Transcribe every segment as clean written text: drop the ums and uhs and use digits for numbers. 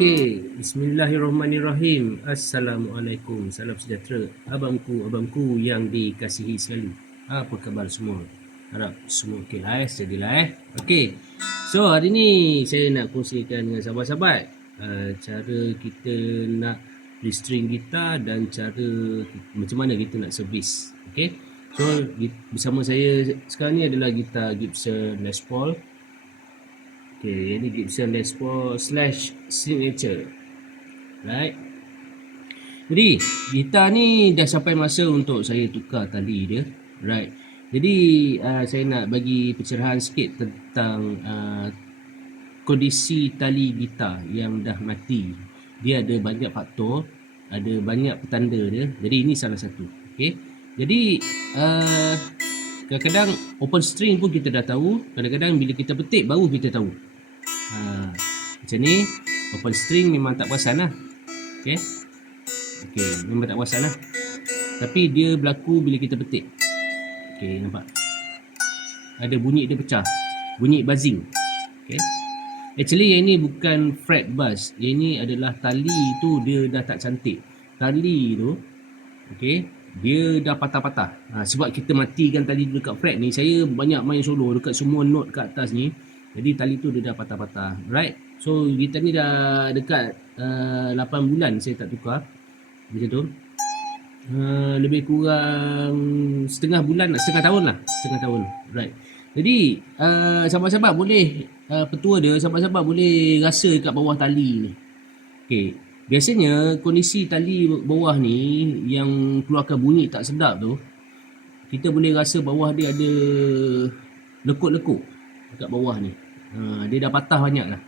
Okey, bismillahirrahmanirrahim. Assalamualaikum, salam sejahtera abangku yang dikasihi sekali. Apa khabar semua? Harap semua okey lah, sedilah. Okey, so hari ni saya nak kongsikan dengan sahabat-sahabat cara kita nak restring gitar dan cara macam mana kita nak servis. Okey, so bersama saya sekarang ni adalah gitar Gibson Les Paul. Okay, ini Gibson Les Paul / Signature. Right. Jadi, gitar ni dah sampai masa untuk saya tukar tali dia. Right. Jadi, saya nak bagi pencerahan sikit tentang kondisi tali gitar yang dah mati. Dia ada banyak faktor, ada banyak petanda dia. Jadi, ini salah satu. Okay. Jadi, kadang-kadang open string pun kita dah tahu. Kadang-kadang bila kita petik baru kita tahu. Macam ni, open string memang tak perasan lah. Okay, memang tak perasan lah. Tapi dia berlaku bila kita petik. Okay, nampak? Ada bunyi dia pecah, bunyi buzzing. Okay, actually yang ni bukan fret buzz. Yang ni adalah tali tu dia dah tak cantik. Tali tu, okay, dia dah patah-patah. Sebab kita matikan tali dekat fret ni. Saya banyak main solo dekat semua note kat atas ni. Jadi tali tu dia dah patah-patah. Right. So gitar ni dah dekat 8 bulan saya tak tukar. Macam tu. Lebih kurang setengah tahun lah. Setengah tahun. Right. Jadi sahabat-sahabat boleh petua dia, sahabat-sahabat boleh rasa kat bawah tali ni. Okay. Biasanya kondisi tali bawah ni yang keluarkan bunyi tak sedap tu, kita boleh rasa bawah dia ada lekuk-lekuk dekat bawah ni. Dia dah patah banyak lah.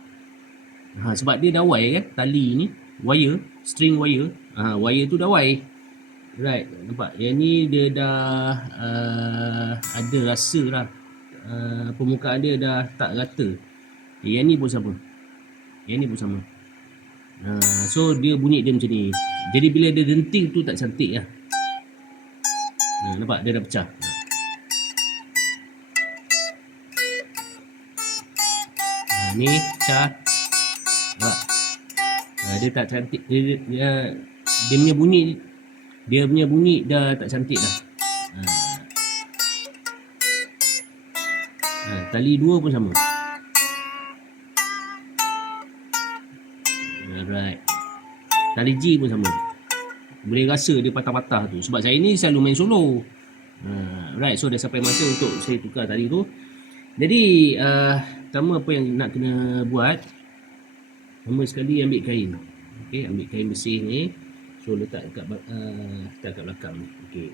Sebab dia dah wire kan, tali ni wire, string wire. Wire tu dah wire. Right, nampak? Yang ni dia dah ada rasa lah. Permukaan dia dah tak rata. Yang ni pun sama. Yang ni pun sama. So dia bunyi dia macam ni. Jadi bila dia denting tu tak cantik lah. Nampak? Dia dah pecah. Ni pecah. Nampak? Dia tak cantik. Dia punya bunyi dah tak cantik dah. Tali dua pun sama. Alright. Tali G pun sama. Boleh rasa dia patah-patah tu. Sebab saya ni selalu main solo. Right. So dah sampai masa untuk saya tukar tali tu. Jadi pertama apa yang nak kena buat, pertama sekali ambil kain. Okey, ambil kain bersih ni. So letak kat belakang ni. Okey.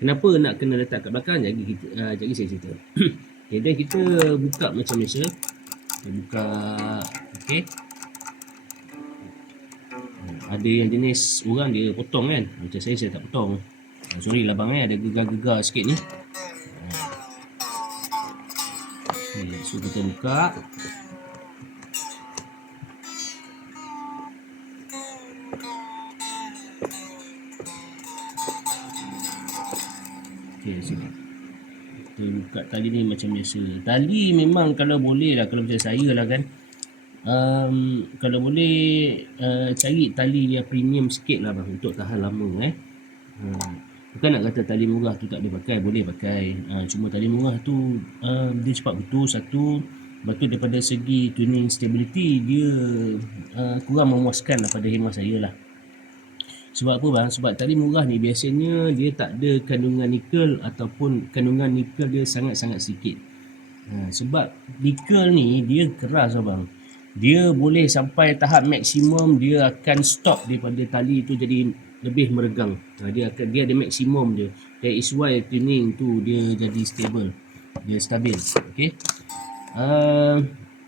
Kenapa nak kena letak kat belakang? Jadi saya cerita. Okey, dan kita buka macam biasa. Kita buka. Okey. Ada yang jenis orang dia potong kan. Macam saya tak potong. Sorry lah bang, ada gegar-gegar sikit ni. Okay, so kita buka. Okay, sini. Kita buka tali ni macam biasa. Tali memang kalau boleh lah, kalau macam saya lah kan, kalau boleh cari tali yang premium sikit lah bang, untuk tahan lama Bukan nak kata tali murah tu tak boleh pakai, boleh pakai. Cuma tali murah tu dia cepat putus satu. Lepas tu daripada segi tuning stability dia kurang memuaskan pada khemah saya lah. Sebab apa bang? Sebab tali murah ni biasanya dia tak ada kandungan nikel, ataupun kandungan nikel dia sangat-sangat sikit. Sebab nikel ni dia keras bang. Dia boleh sampai tahap maksimum dia akan stop daripada tali tu jadi lebih meregang. Dia ada maksimum dia. That is why tuning tu dia jadi stable. Dia stabil. Okey.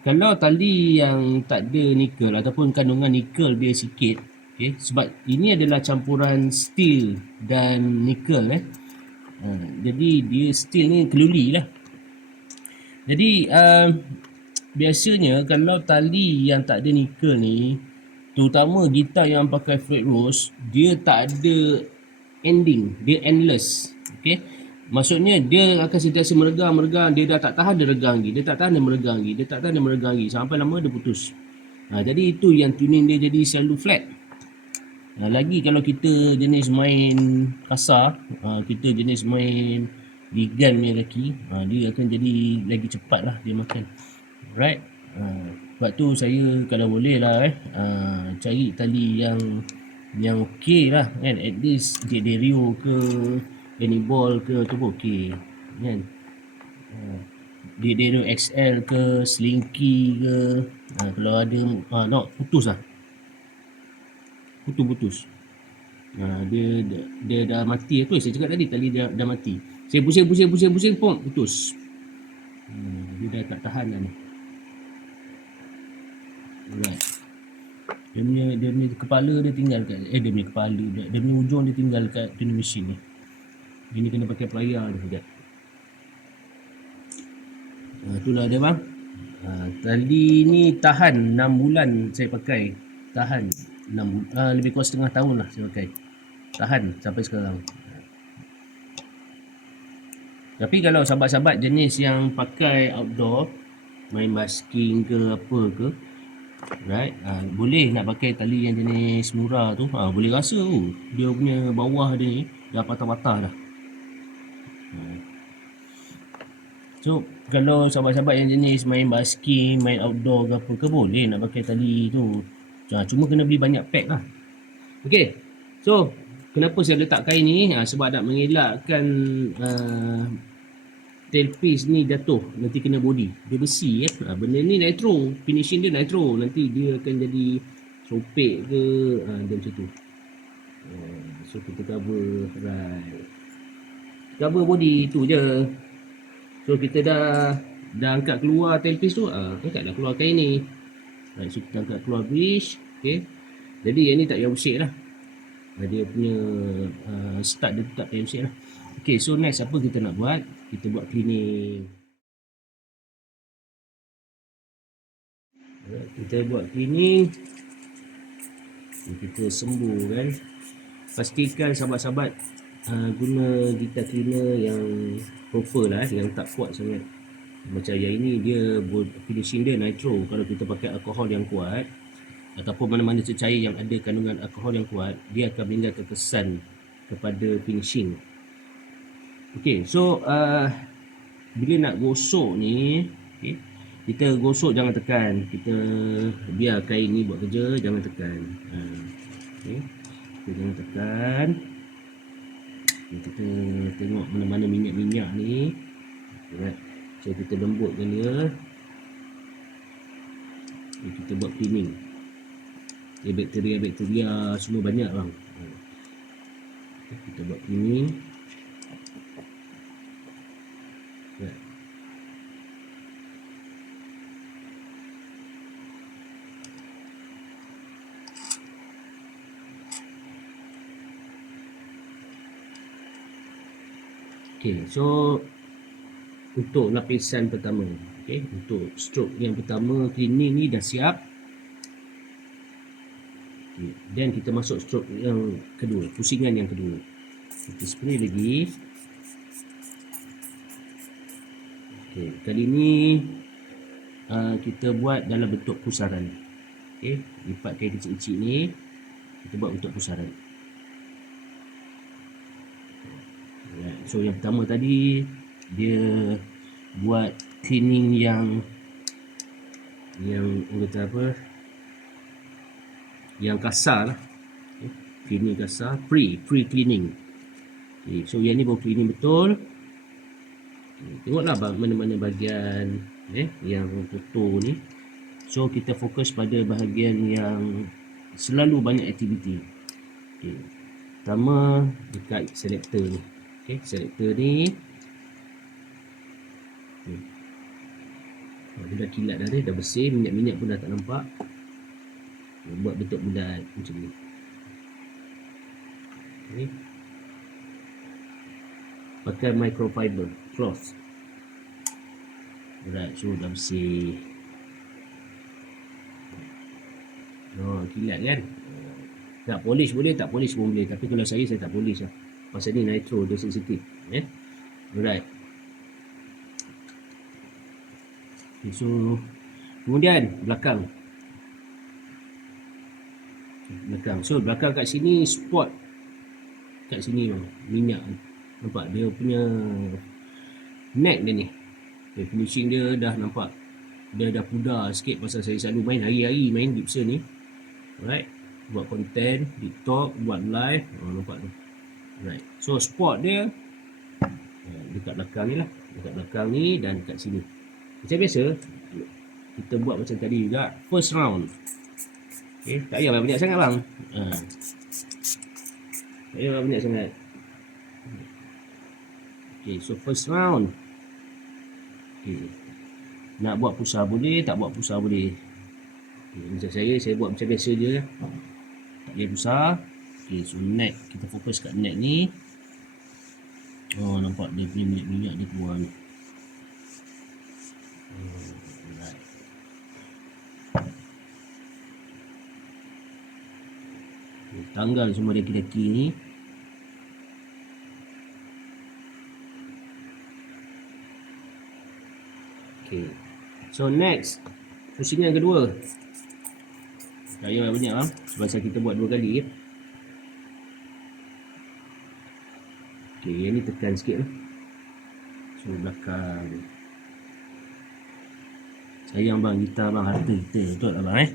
Kalau tali yang tak ada nikel ataupun kandungan nikel dia sikit, okey, sebab ini adalah campuran steel dan nikel jadi dia steel ni keluli lah. Jadi biasanya kalau tali yang tak ada nikel ni, terutama gitar yang pakai fret rose, dia tak ada ending, dia endless. Okey, maksudnya dia akan sentiasa meregang, dia dah tak tahan dia regang lagi, dia tak tahan dia meregang lagi, dia tak tahan dia meregang lagi, sampai lama dia putus. Jadi itu yang tuning dia jadi selalu flat. Lagi kalau kita jenis main kasar, kita jenis main ligan punya kaki, dia akan jadi lagi cepat lah dia makan. Right. Sebab tu saya kalau boleh lah cari tali yang okey lah kan, at least Derio ke Aniball ke tu pun okey kan. Derio XL ke Slinky ke, kalau ada putus lah, putus. Dia dah mati tu, saya cakap tadi tali dia dah mati. Saya pusing pun putus. Dia dah tak tahan dah ni. Alright. Dia punya kepala dia tinggal kat dia punya kepala dia punya ujung dia tinggal kat tuning mesin ni. Ini kena pakai plier dia sekejap. Itulah dia bang. Tali ni tahan 6 bulan saya pakai. Tahan 6 lebih kurang setengah tahun lah saya pakai. Tahan sampai sekarang. Tapi kalau sahabat-sahabat jenis yang pakai outdoor, main basking ke apa ke, right, boleh nak pakai tali yang jenis murah tu. Boleh rasa tu dia punya bawah dia ni dah patah-patah dah. So kalau sahabat-sahabat yang jenis main basking, main outdoor ke apa ke, boleh nak pakai tali tu. Cuma kena beli banyak pack lah. Okay, so kenapa saya letak kain ni? Sebab nak mengelakkan tailpiece ni jatuh, nanti kena body. Dia besi benda ni nitro, finishing dia nitro, nanti dia akan jadi sopek ke, dia macam tu. So kita cover, right, cover body tu je. So kita dah angkat keluar tailpiece tu, angkat dah keluar kain ni. Right, so kita angkat keluar bridge. Okay, jadi yang ni tak payah usik lah, dia punya start dia tak payah usik lah. Okay, so next apa kita nak buat? Kita buat cleaning. Kita buat cleaning, kita sembuh kan. Pastikan sahabat-sahabat guna gitar cleaner yang proper lah, yang tak kuat sangat. Macam yang ini dia finishing dia nitro. Kalau kita pakai alkohol yang kuat ataupun mana-mana cecair yang ada kandungan alkohol yang kuat, dia akan meninggalkan kesan kepada finishing. Okay, so bila nak gosok ni, okay, kita gosok jangan tekan, kita biar kain ni buat kerja, jangan tekan. Okay, kita jangan tekan. Kita tengok mana-mana minyak-minyak ni, right. So kita lembutkan dia, kita buat cleaning. Bakteria semua banyak bang. Kita buat cleaning. Okay, so untuk lapisan pertama, okay, untuk stroke yang pertama cleaning ni dah siap. Okay, dan kita masuk stroke yang kedua, pusingan yang kedua. Kita spray lagi. Okay, kali ni kita buat dalam bentuk pusaran. Okay, lipat kain kecil-kecil ni, kita buat bentuk pusaran. So yang pertama tadi dia buat cleaning yang kata apa, yang kasar lah. Okay, cleaning kasar, pre cleaning. Okay, so yang ni baru cleaning betul. Okay, tengoklah mana-mana bahagian yang kotor ni. So kita fokus pada bahagian yang selalu banyak aktiviti. Okay, pertama dekat selector ni. Okay, selector ni dia dah kilat dah, dah bersih, minyak-minyak pun dah tak nampak. Buat bentuk bulat macam ni. Okay, pakai microfiber cloth. Alright, so dah bersih. Kilat kan. Tak polish boleh, tak polish pun boleh. Tapi kalau saya tak polish lah, pasal ni nitro, dia sensitif. Alright. Okay, so kemudian belakang. belakang. So belakang kat sini spot kat sini bang, minyak ni. Nampak dia punya neck dia ni. Okay, finishing dia dah nampak. Dia dah pudar sikit pasal saya selalu main hari-hari main Gibson ni. Alright. Buat content, TikTok, buat live. Nampak tu. Alright. So spot dia dekat belakang ni lah. Dekat belakang ni dan kat sini. Macam biasa kita buat macam tadi juga. First round. Okay. Tak payah banyak sangat bang. Tak payah banyak sangat. Okay. So first round. Okay. Nak buat pusar boleh, tak buat pusar boleh. Okay. Macam saya buat macam biasa je. Tak boleh pusar. Okay. So neck. Kita fokus kat neck ni. Oh, nampak dia punya minyak dia keluar ni. Alright. Tanggal semua daki-daki ni. Okay. So next, pusingan kedua. Tak payah banyak lah. Sebab kita buat 2 kali ya. Okay, yang ni tekan sikit lah. So belakang. Sayang bang, gitar bang, harta kita. Betul tak bang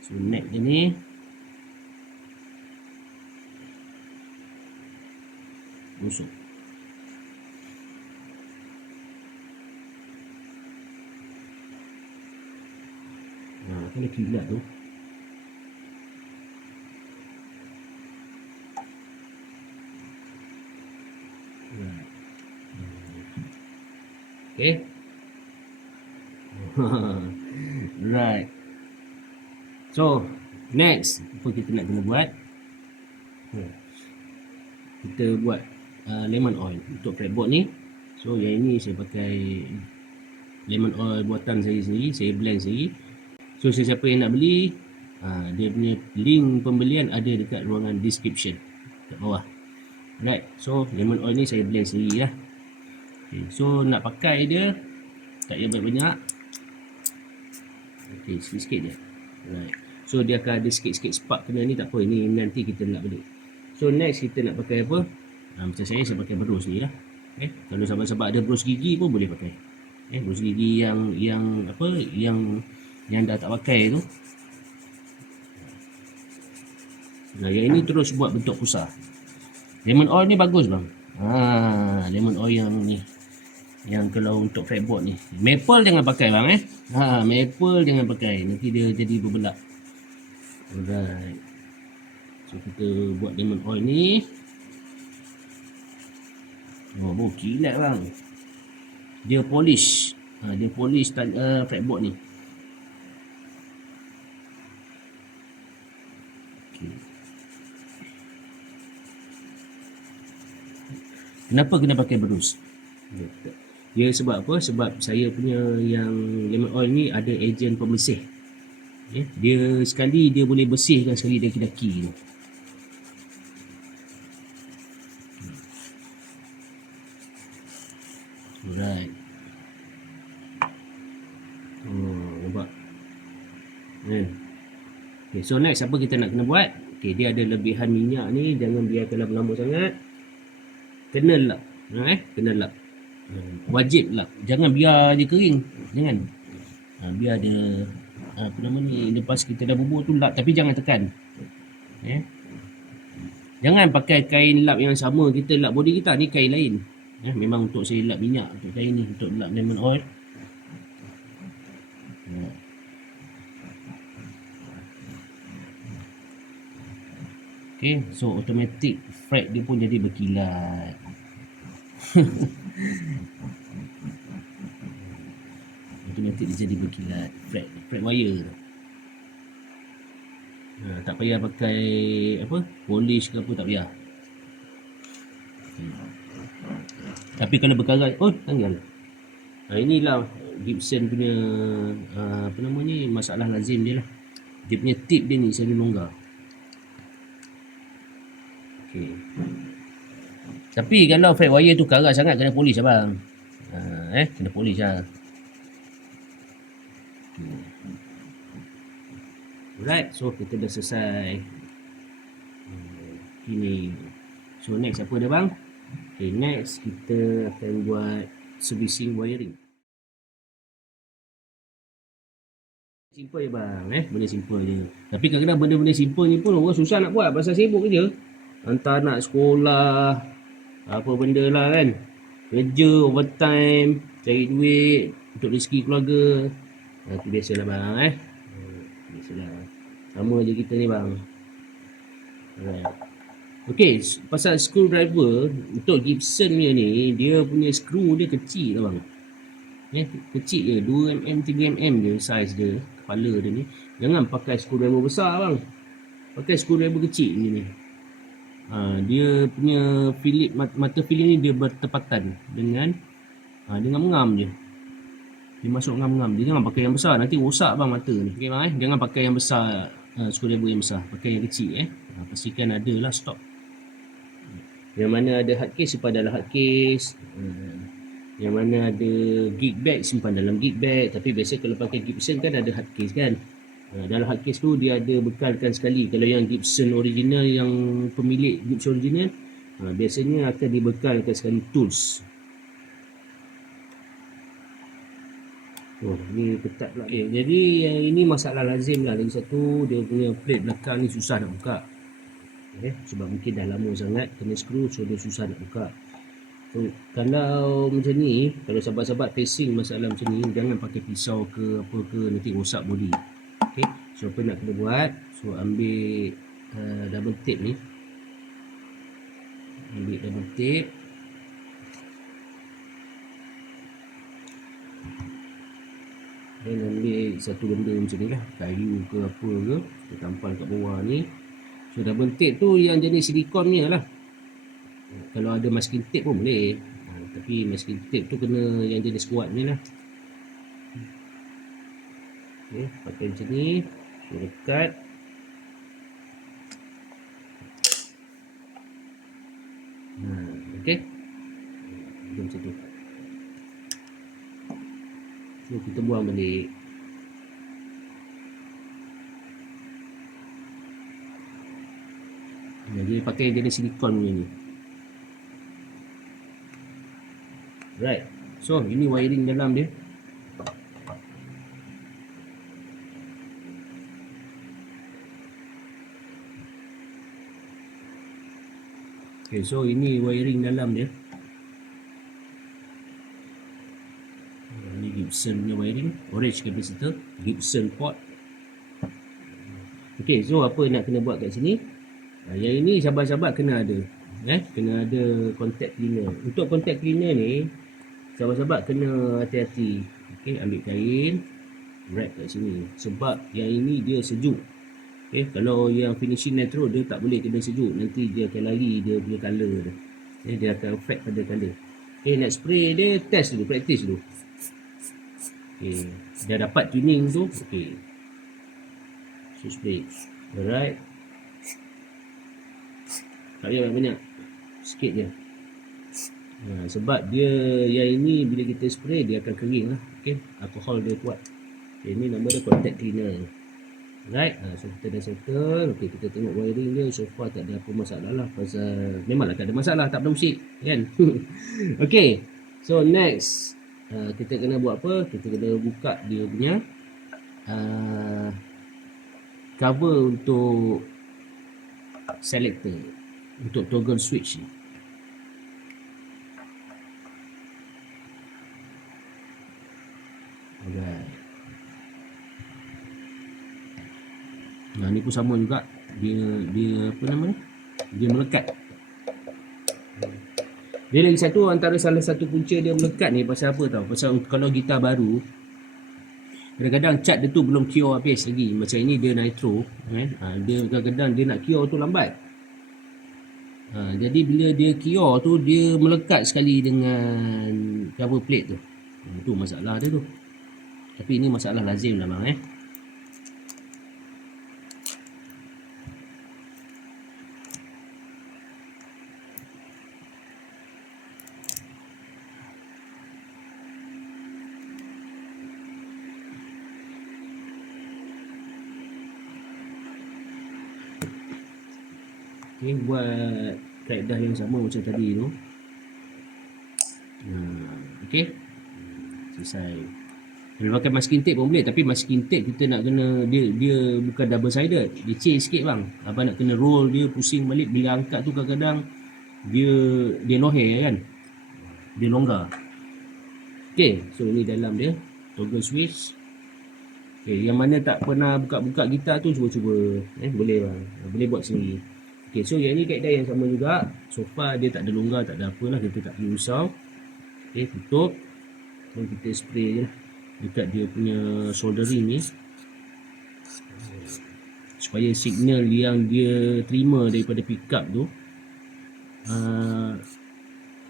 So neck dia ni. Busuk. Kena kilat tu. Okay. Right. So next, apa kita nak kena buat? Kita buat lemon oil untuk fretboard ni. So yang ini saya pakai lemon oil buatan saya sendiri. Saya blend sendiri. So sesiapa yang nak beli, dia punya link pembelian ada dekat ruangan description kat bawah. Right. So lemon oil ni saya blend sendiri lah. Okay. So nak pakai dia tak payah banyak-banyak. Okay, sikit-sikit je. Right. So dia akan ada sikit-sikit spark kena ni, tak apa. Ini nanti kita lap balik. So next kita nak pakai apa? Macam saya pakai berus ni lah. Okay. Kalau sahabat-sahabat ada berus gigi pun boleh pakai. Berus gigi yang apa? Yang dah tak pakai tu. Nah, yang ini terus buat bentuk pusar. Lemon oil ni bagus bang. Lemon oil yang ni. Yang kalau untuk fretboard ni. Maple jangan pakai bang maple jangan pakai. Nanti dia jadi berbelak. Alright. So kita buat lemon oil ni. Oh, kilat bang. Dia polish. Dia polish fretboard ni. Kenapa kena pakai berus? Ya sebab apa? Sebab saya punya yang lemon oil ni ada ejen pembersih. Dia sekali dia boleh bersihkan sekali daki-daki tu. Alright. Nampak? Okay, so next apa kita nak kena buat? Okay, dia ada lebihan minyak ni, jangan biarkan lama-lama sangat. Kena lap. Kena lap. Wajib lap. Jangan biar dia kering. Jangan. Biar dia apa nama ni, lepas kita dah bubur tu lap, tapi jangan tekan. Jangan pakai kain lap yang sama kita lap body kita. Ni kain lain. Memang untuk saya lap minyak, untuk kain ni, untuk lap lemon oil. Okay, so automatic fret dia pun jadi berkilat. Automatic dia jadi berkilat. Fret wire. Tak payah pakai apa, polish ke apa, tak payah. Tapi kalau berkarat, tanggal. Inilah Gibson punya apa nama ni, masalah lazim dia lah. Dia punya tip dia ni selalu longgar. Okay. Tapi kalau fret wire tu karat sangat, kena polish abang. Kena polish lah. Alright, so kita dah selesai ini. So next apa dia bang? Okay, next kita akan buat servicing wiring. Simple je bang, benda simple je. Tapi kadang-kadang benda-benda simple ni pun orang susah nak buat pasal sibuk je. Hantar anak sekolah, apa benda lah kan. Kerja, overtime, cari duit untuk rezeki keluarga. Itu biasalah bang biasalah. Sama je kita ni bang. Alright. Okay, pasal screwdriver untuk Gibson ni, dia punya screw dia kecil tau bang. Kecil je, 2mm, 3mm je size dia, kepala dia ni. Jangan pakai screwdriver besar bang. Pakai screwdriver kecil ni. Dia punya Philip, mata Philip ni dia bertepatan dengan dia ngam-ngam je. Dia masuk ngam-ngam. Dia jangan pakai yang besar, nanti rosak bang mata ni. Okay bang jangan pakai yang besar, screwdriver yang besar. Pakai yang kecil pastikan ada lah stok. Yang mana ada hard case, simpan dalam hard case. Yang mana ada gig bag, simpan dalam gig bag. Tapi biasa kalau pakai Gibson kan ada hard case kan. Dalam hard case tu dia ada bekalkan sekali. Kalau yang Gibson original, yang pemilik Gibson original, biasanya akan dibekalkan sekali tools. Oh, ni ketat pula. Okay, jadi yang ini masalah lazim lah. Lagi satu, dia punya plate belakang ni susah nak buka. Sebab mungkin dah lama sangat kena screw, so dia susah nak buka. So, kalau macam ni, kalau sahabat-sahabat facing masalah macam ni, jangan pakai pisau ke apa ke, nanti rosak body. Okay, so apa nak kena buat? So ambil double tape ni. Ambil double tape. Dan ambil satu benda macam ni lah, kayu ke apa ke, kita tampal kat bawah ni. So double tape tu yang jenis silikon ni lah. Kalau ada masking tape pun boleh, tapi masking tape tu kena yang jenis kuat ni lah. Okay, pakai macam ni, dekat. Okay, macam tu. So kita buang balik. Jadi pakai jenis silikon punya ni. Right. So ini wiring dalam dia. Okay, so ini wiring dalam dia. Ini Gibson punya wiring, orange capacitor, Gibson port. Okay, so apa nak kena buat kat sini? Yang ini sahabat-sahabat kena ada, kena ada contact cleaner. Untuk contact cleaner ni, sahabat-sahabat kena hati-hati. Okay, ambil kain, wrap kat sini. Sebab yang ini dia sejuk. Okay, kalau yang finishing nitro dia tak boleh kena sejuk, nanti dia akan lari dia punya color dia. Dia akan affect pada color. Okay, nak spray dia, test dulu, practice dulu. Okay, dah dapat tuning tu. Okay, so spray. Alright, tak payah banyak, sikit je. Sebab dia yang ini bila kita spray dia akan kering lah. Okay, alkohol dia kuat. Okay, ini nama dia contact cleaner. Right, so kita dah settle. Okay, kita tengok wiring dia, so far tak ada apa masalah lah. Pasal memanglah tak ada masalah, tak pernah musik kan. Okay, so next kita kena buat apa? Kita kena buka dia punya cover untuk selector, untuk toggle switch ni. Alright. Ni pun sama juga. Dia apa nama ni? Dia melekat. Dia lagi satu, antara salah satu punca dia melekat ni pasal apa tau? Pasal kalau gitar baru, kadang-kadang cat dia tu belum cure habis lagi. Macam ini dia nitro, dia kadang-kadang dia nak cure tu lambat. Jadi bila dia cure tu, dia melekat sekali dengan cover plate tu. Itu masalah dia tu. Tapi ini masalah lazim lah bang. Okay, buat kaedah yang sama macam tadi tu. Okay, selesai. Boleh pakai masking tape pun boleh, tapi masking tape kita nak kena dia bukan double sided, dia chain sikit bang. Abang nak kena roll dia, pusing balik, bila angkat tu kadang-kadang dia loher kan, dia longgar. Okay, so ni dalam dia toggle switch. Okay, yang mana tak pernah buka-buka gitar tu cuba-cuba boleh bang, boleh buat sendiri. Okay, so yang ni kaedah yang sama juga. So far dia tak ada longgar, tak ada apalah, kita tak perlu risau. Okay, tutup dan kita spray je lah dekat dia punya soldering ni, supaya signal yang dia terima daripada pickup tu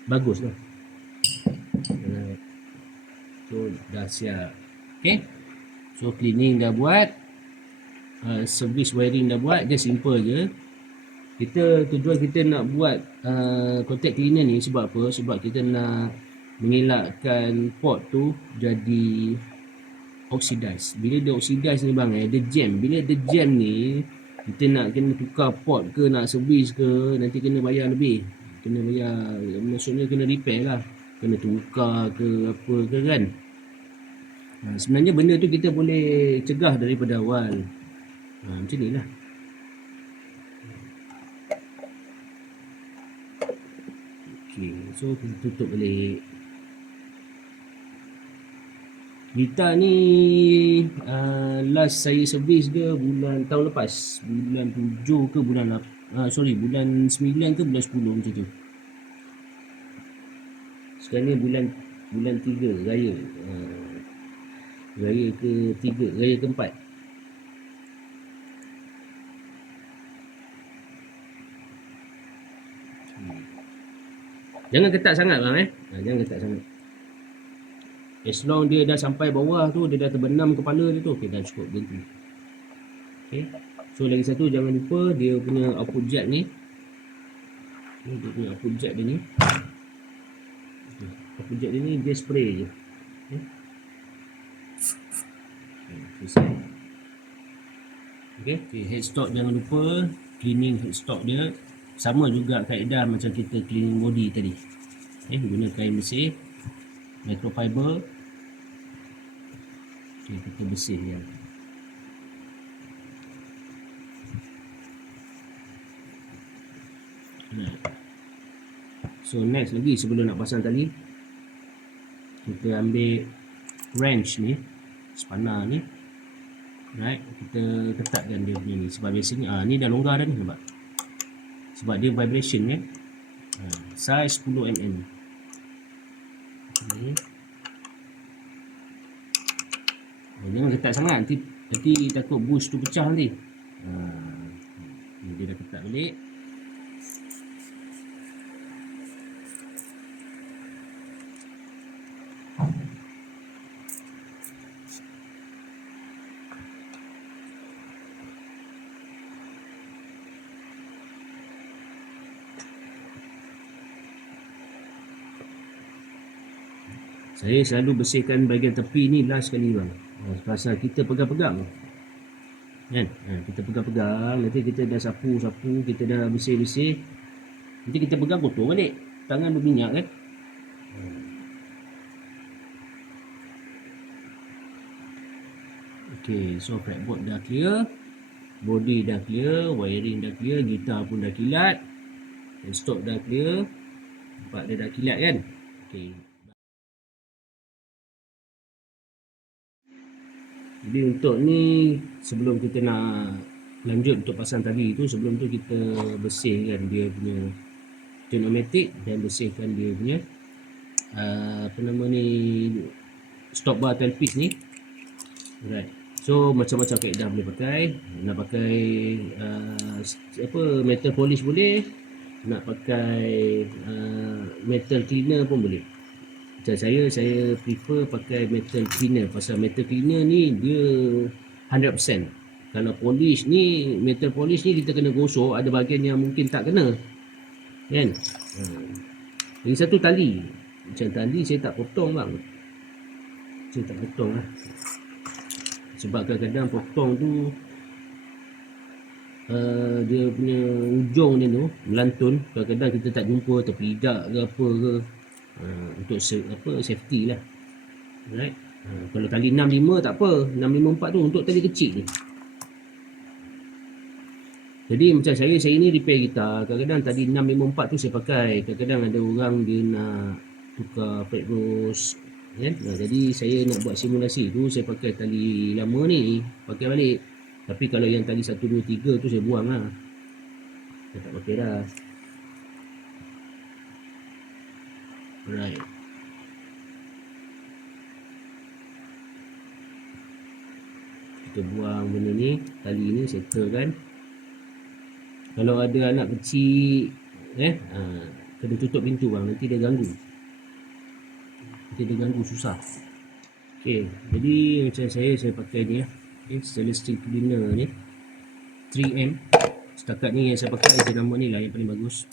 bagus lah. So dah siap. Okay, so cleaning dah buat, service wiring dah buat. Dia simple je. Tujuan kita nak buat contact cleaner ni sebab apa? Sebab kita nak mengelakkan pot tu jadi oxidize. Bila dia oxidize ni bang, dia jam. Bila dia jam ni, kita nak kena tukar pot ke, nak servis ke, nanti kena bayar lebih. Kena bayar, maksudnya kena repair lah, kena tukar ke apa ke kan. Sebenarnya benda tu kita boleh cegah daripada awal. Macam ni lah. Okay, so kita tutup balik. Gitar ni last saya servis dia tahun lepas, bulan 7 ke bulan bulan 9 ke bulan 10 macam tu. Sekarang ni bulan 3 raya. Raya ke 3, raya ke 4. Jangan ketat sangat bang jangan ketat sangat. As long dia dah sampai bawah tu, dia dah terbenam kepala dia tu, okay, dah cukup berhenti. Okay, so lagi satu jangan lupa dia punya output jack ni. Dia punya output jack dia ni, output jack dia ni dia spray je. Selesai. Okay, headstock jangan lupa cleaning headstock dia. Sama juga kaedah macam kita cleaning body tadi. Guna kain bersih, microfiber. Okay, kita bersih ya. So next lagi sebelum nak pasang tali, kita ambil wrench ni, spanner ni, right, kita ketatkan dia punya ni. Sebab biasanya ni dah longgar dah ni, nampak? Sebab dia vibration kan. Size 10 mm. Okay. Jangan ketat sangat, nanti takut bush tu pecah nanti. Dia dah ketat balik. Saya selalu bersihkan bahagian tepi ni last sekali bang. Pasal kita pegang-pegang kan, kita pegang-pegang, nanti kita dah sapu, kita dah bersih-bersih, nanti kita pegang kotor balik, tangan berminyak kan. Okay, so fretboard dah clear, body dah clear, wiring dah clear, gitar pun dah kilat, headstock dah clear. Nampak dia dah kilat kan. Okay, jadi untuk ni, sebelum kita nak lanjut untuk pasang tali tu, sebelum tu kita bersihkan dia punya pneumatic dan bersihkan dia punya stop bar tailpiece ni. Alright, so macam-macam kaedah boleh pakai. Nak pakai metal polish boleh, nak pakai metal cleaner pun boleh. Macam saya prefer pakai metal cleaner. Pasal metal cleaner ni dia 100%. Kalau polish ni, metal polish ni kita kena gosok, ada bahagian yang mungkin tak kena kan. Lagi satu tali. Macam tali saya tak potong bang. Saya tak potong lah. Sebab kadang-kadang potong tu dia punya ujung dia tu melantun, kadang-kadang kita tak jumpa terpijak ke apa ke, untuk safety lah. Alright. Kalau tali 65 tak apa, 654 tu untuk tali kecil ni. Jadi macam saya ni repair gitar, kadang-kadang tali 654 tu saya pakai, kadang-kadang ada orang dia nak tukar fret rose kan. Jadi saya nak buat simulasi tu saya pakai tali lama ni pakai balik. Tapi kalau yang tali 1 2 3 tu saya buang lah. Saya tak pakai dah. Alright. Kita buang benda ni, tali ni settle kan. Kalau ada anak kecil kena tutup pintu bang, nanti dia ganggu. Susah. Okey, jadi macam saya pakai ni lah. Okay, stainless steel cleaner ni 3M. Setakat ni yang saya pakai jenama ni lah yang paling bagus.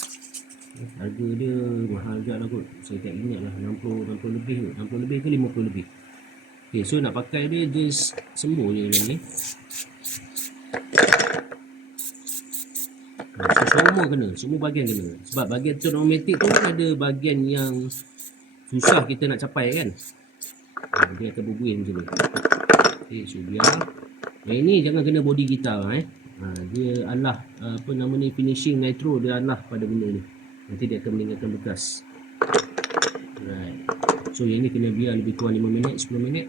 Harga dia mahal juga lah kot. Saya tak ingat lah 60 lebih kot. 60 lebih ke 50 lebih. Okay, so nak pakai dia just sembuh je dalam ni. So semua kena, semua bahagian kena. Sebab bahagian automatic tu ada bahagian yang susah kita nak capai kan. Dia akan berbuih macam ni. Okay, so biar. Yang ni jangan kena body gitar dia alah finishing nitro dia alah pada benda ni. Nanti dia akan meninggalkan bekas. Right. So yang ni kena biar lebih kurang 5 minit, 10 minit.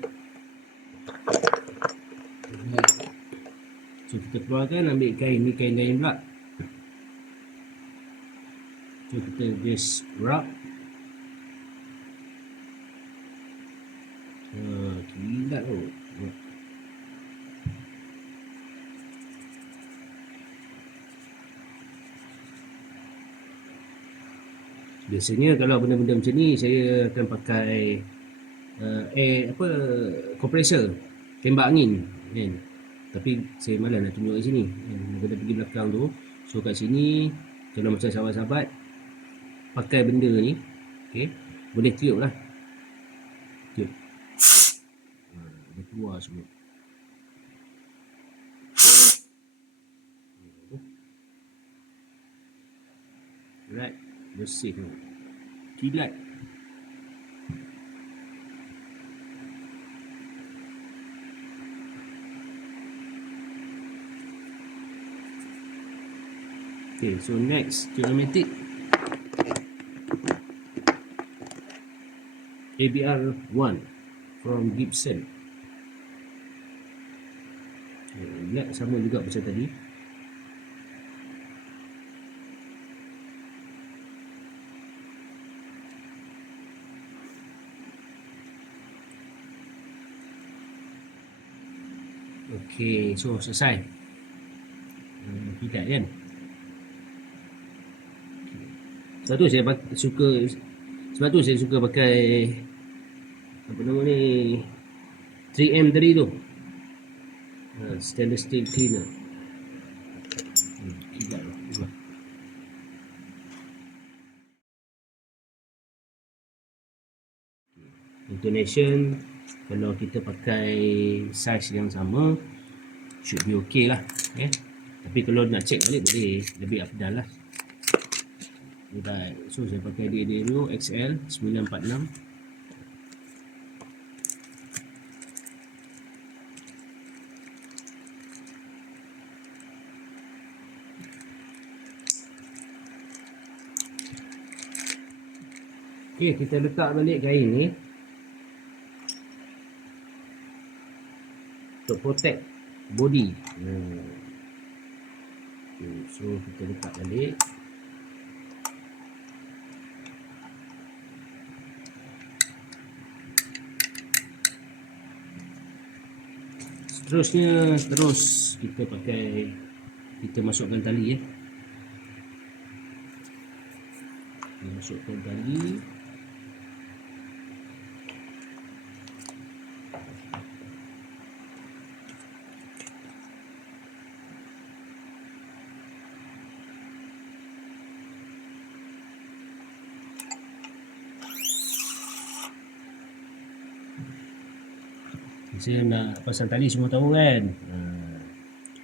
So kita keluarkan, ambil kain ni, kain dye pula. So kita just rub. Kilat tu. Biasanya kalau benda-benda macam ni saya akan pakai kompresor, tembak angin kan. Tapi saya malas nak tunjuk kat sini. Kita pergi belakang tu. So kat sini kalau macam sahabat-sahabat pakai benda ni, okey, boleh tiup lah. Tiup. Dia keluar semua. Alright, bersih tu. Kilat. Okay, so next, automatic ABR 1 from Gibson. Lihat sama juga macam tadi. Okay, so selesai. Tidak kan? Sebab tu saya suka pakai apa nama ni 3M tadi tu, stainless steel cleaner. Tidak lah. Intonation kalau kita pakai size yang sama should be okay lah. Tapi kalau nak check balik boleh lebih afdal lah. Alright, so saya pakai dia dulu XL 946. Okay, kita letak balik kain ni untuk protect body. Okay, so kita letak balik. Seterusnya kita masukkan tali masukkan tali. Saya nak pasang tali semua tahu kan.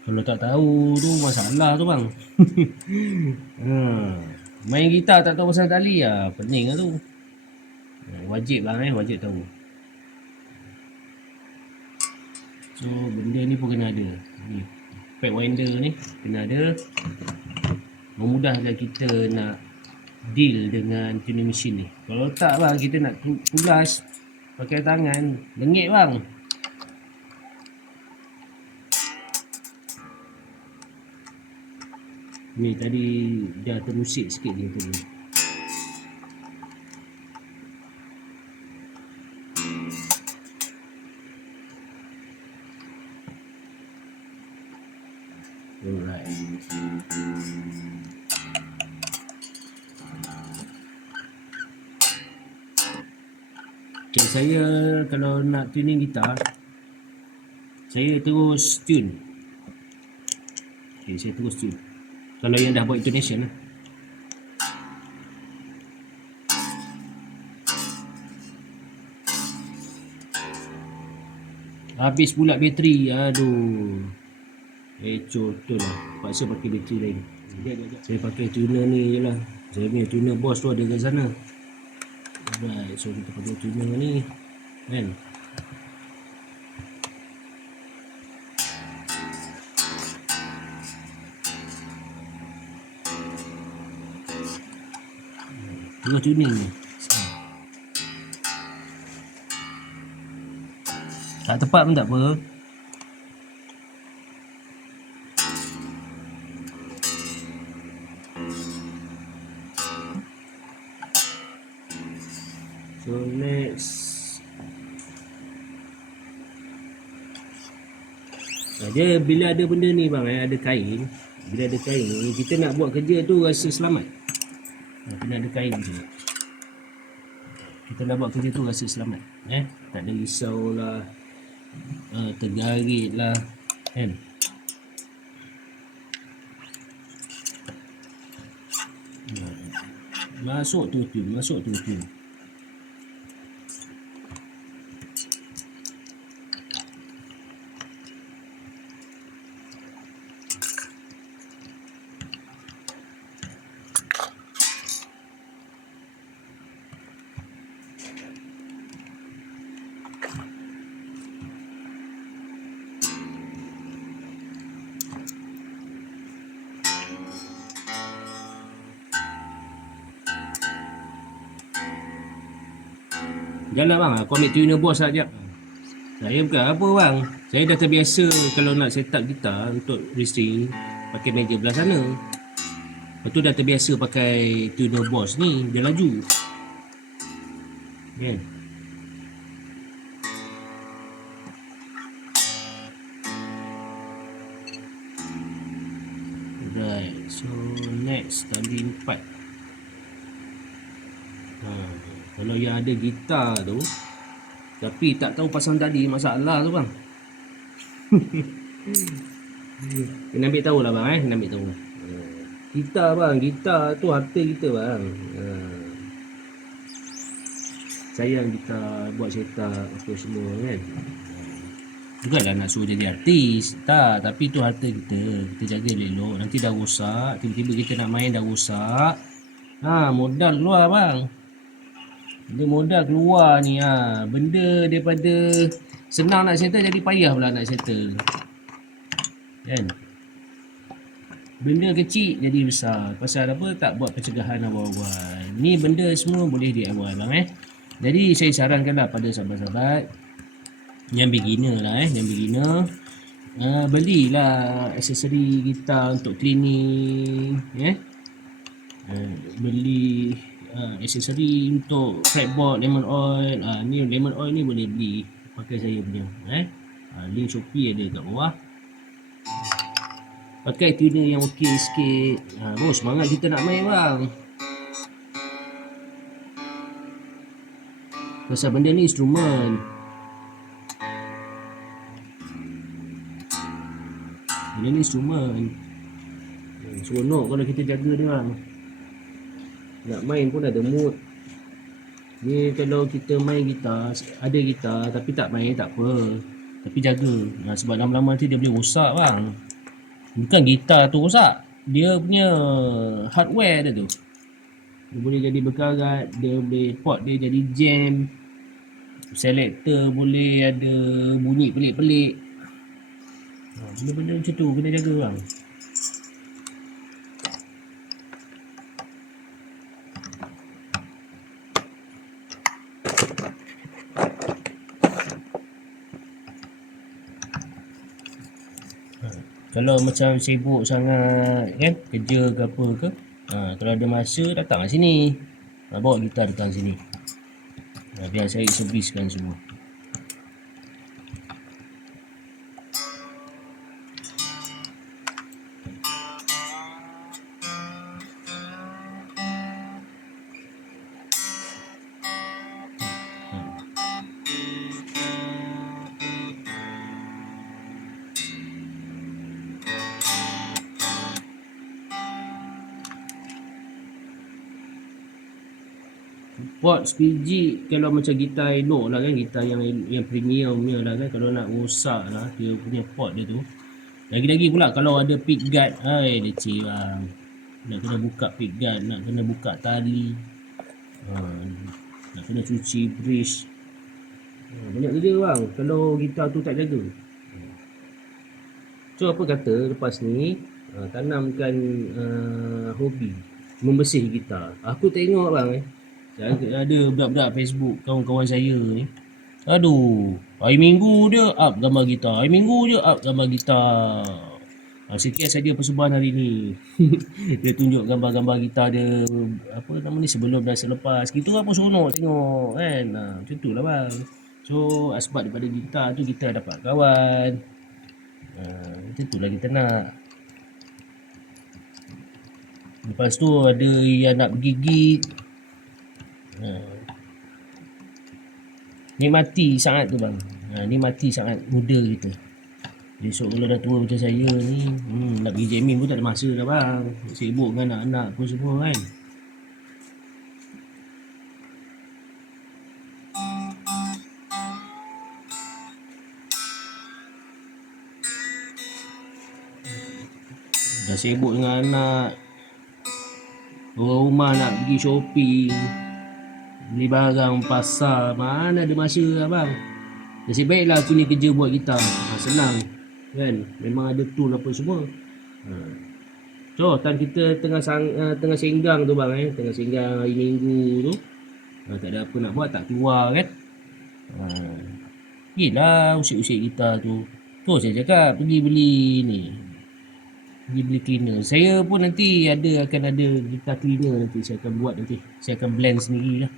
Kalau tak tahu tu masalah tu bang. Main gitar tak tahu pasal tali pening lah tu. Wajib bang wajib tahu. So benda ni pun kena ada. Ni pad winder ni kena ada. Memudahkan kita nak deal dengan tuning mesin ni. Kalau tak bang kita nak tulas pakai tangan lengit bang. Ni tadi dah terusik sikit dia tu. Alright. Okay, saya kalau nak tuning gitar, saya terus tune. Okay, saya terus tune. Kalau yang dah buat intonation lah. Habis pula bateri. Aduh. Ecoh betul lah. Paksa pakai bateri lain. Saya pakai tuner ni je lah. Saya punya tuner Boss tu ada kat sana. Alright, so kita pakai tuner ni kan. Tengah tuning ni. Tak tepat pun tak apa. So next. Dia bila ada benda ni bang, ada kain. Bila ada kain ni, kita nak buat kerja tu rasa selamat. Kena ada kain je. Kita nak buat kerja tu rasa selamat. Tak ada risau lah, tergarit lah kan. Masuk tu. Janganlah bang, aku ambil tuner Boss sekejap. Saya bukan apa bang. Saya dah terbiasa kalau nak set up gitar untuk restring pakai meja belah sana. Lepas tu dah terbiasa pakai tuner Boss ni, dia laju. Okay. Alright, so next tali 4. Kalau yang ada gitar tu tapi tak tahu pasang tali, masalah tu bang. Kena ambil tahu lah bang kena ambil tahu. Gitar bang, gitar tu harta kita bang. Sayang kita buat setup apa semua kan. Bukanlah nak suruh jadi artis, tak, tapi tu harta kita. Kita jaga elok, nanti dah rosak, tiba-tiba kita nak main dah rosak. Modal keluar bang. Dia modal keluar ni benda daripada senang nak settle jadi payah pula nak settle. Kan? Benda kecil jadi besar. Pasal apa? Tak buat pencegahan awal-awal. Ni benda semua boleh DIY bang Jadi saya sarankanlah pada sahabat-sahabat yang beginner lah yang beginner, belilah aksesori gitar untuk cleaning beli aksesori untuk fretboard, lemon oil. Ni lemon oil ni boleh beli pakai saya punya link Shopee ada kat bawah. Pakai tuner yang okey sikit. Semangat kita nak main bang. Pasal benda ni instrumen. Benda ni instrumen. Seronok kalau kita jaga dia bang. Nak main pun ada mood. Ni kalau kita main gitar, ada gitar tapi tak main tak apa. Tapi jaga. Sebab lama-lama nanti dia boleh rosak bang. Bukan gitar tu rosak, dia punya hardware dia tu. Dia boleh jadi berkarat, dia boleh port dia jadi jam, selector boleh ada bunyi pelik-pelik. Benda-benda macam tu kena jaga bang. Kalau macam sibuk sangat kan, kerja ke apa ke, kalau ada masa datang kat sini, bawa gitar datang sini, biar saya serviskan semua. Port sebiji kalau macam gitar elok lah kan, gitar yang premium punya lah kan, kalau nak rosak lah dia punya port dia tu. Lagi-lagi pula kalau ada pick guard, leceh bang. Nak kena buka pick guard, nak kena buka tali, nak kena cuci bridge, banyak kerja bang kalau gitar tu tak jaga. So apa kata lepas ni tanamkan hobi membersih gitar. Aku tengok bang ada budak-budak Facebook kawan-kawan saya ni, aduh, hari Minggu dia up gambar gitar, hari Minggu dia up gambar gitar. Sikit saja persembahan hari ni dia tunjuk gambar-gambar gitar dia, apa nama ni, sebelum dan selepas. Kita apa seronok tengok kan. Macam tu lah bang. So sebab daripada gitar tu kita dapat kawan. Macam tu lah kita nak. Lepas tu ada yang nak pergi gig, nikmati sangat tu bang. Nikmati sangat muda kita. Besok kalau dah tua macam saya ni, nak pergi jamming pun tak ada masa dah bang. Sibuk dengan anak-anak pun semua kan. Dah sibuk dengan anak, orang rumah nak pergi shopping, beli barang pasar, mana ada masa abang. Nasib baiklah aku ni kerja buat gitar, senang kan, memang ada tool apa semua. So time kita tengah senggang tu bang, tengah senggang hari Minggu tu, tak ada apa nak buat, tak keluar kan, pergilah usik-usik gitar tu. Tu saya cakap pergi beli ni, pergi beli cleaner. Saya pun nanti akan ada gitar cleaner nanti saya akan buat, nanti saya akan blend sendiri lah.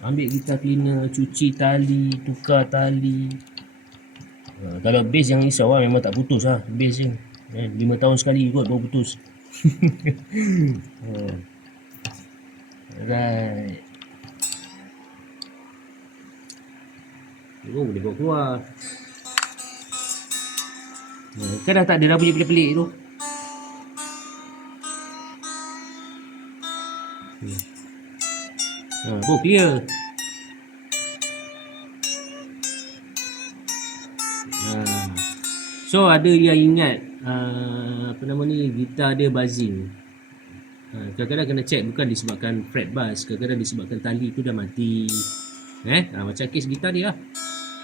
Ambil gitar cleaner, cuci tali, tukar tali. Kalau bass yang risau lah, memang tak putus lah bass ni. 5 tahun sekali kot baru putus. Alright. Boleh bawa keluar. Kan dah tak ada dah bunyi pelik-pelik tu. Clear. So ada yang ingat apa nama ni, gitar dia buzzing. Kadang-kadang kena check, bukan disebabkan fret buzz, kadang-kadang disebabkan tali tu dah mati. Macam kes gitar dia lah.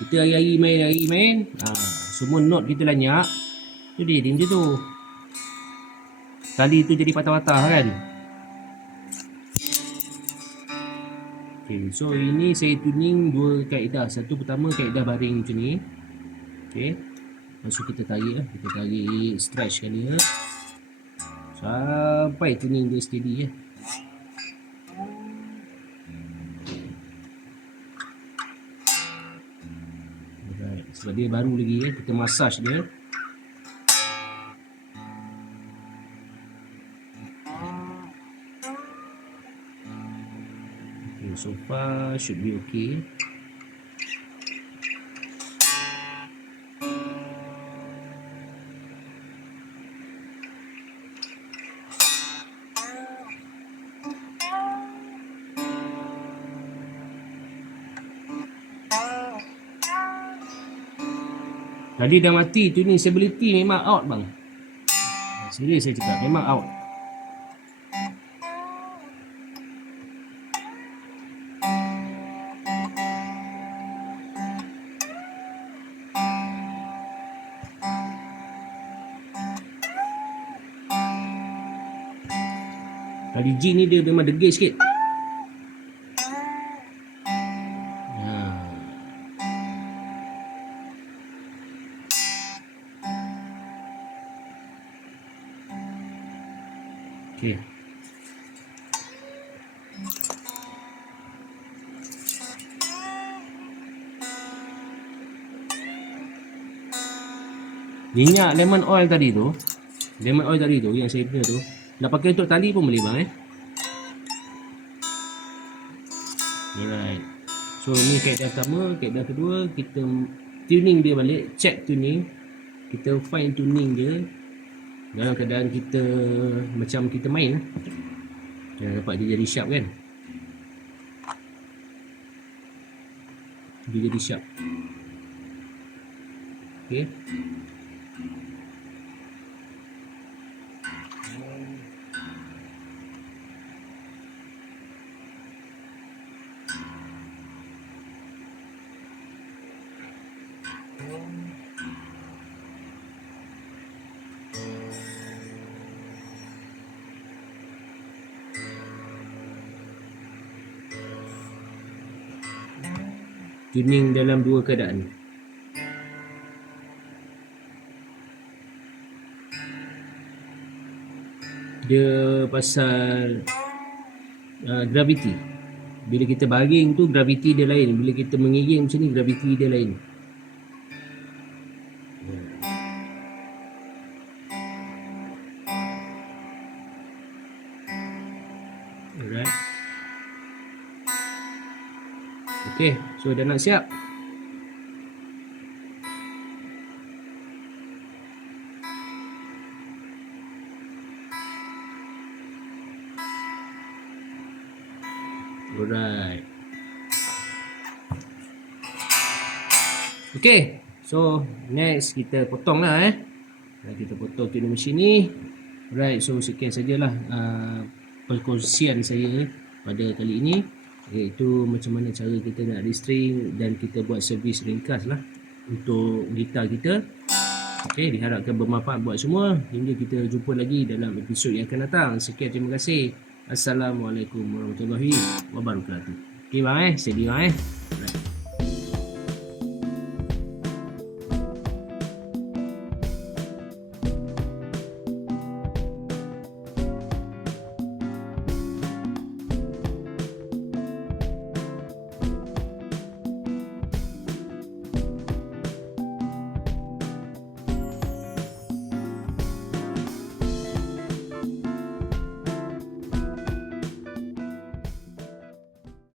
Kita hari-hari main, semua note kita lanyak, tu dia macam tu. Tali tu jadi patah-patah kan. Okay, so ini saya tuning dua kaedah. Satu pertama kaedah baring macam ni. Okay, masuk kita tarik lah, kita tarik stretch kali ya, sampai tuning dia steady ya. Sebab dia baru lagi ya, kita massage dia. Okay, so far should be okay. Tadi dah mati, tuning stability memang out bang. Serius saya cakap, memang out. Tadi G ni dia memang degil sikit. Okay. Minyak lemon oil tadi tu, yang saya guna tu, nak pakai untuk tali pun boleh bang Alright. So ni kaedah pertama. Kaedah kedua, kita tuning dia balik, check tuning. Kita fine tuning dia dalam keadaan kita macam kita main. Jangan dapat dia jadi sharp kan. Dia jadi sharp. Okay. Tuning dalam dua keadaan. Dia pasal gravity. Bila kita baring tu gravity dia lain. Bila kita mengiring macam ni gravity dia lain. Alright. Okay, so dah nak siap. Alright. Okay, so next kita potong lah kita potong tuning mesin ni. Alright, so sekian sajalah perkongsian saya pada kali ini, iaitu macam mana cara kita nak restring dan kita buat servis ringkas lah untuk gitar kita. Okay, diharapkan bermanfaat buat semua. Hingga kita jumpa lagi dalam episod yang akan datang. Sekian, terima kasih. Assalamualaikum warahmatullahi wabarakatuh. Okay bang sedia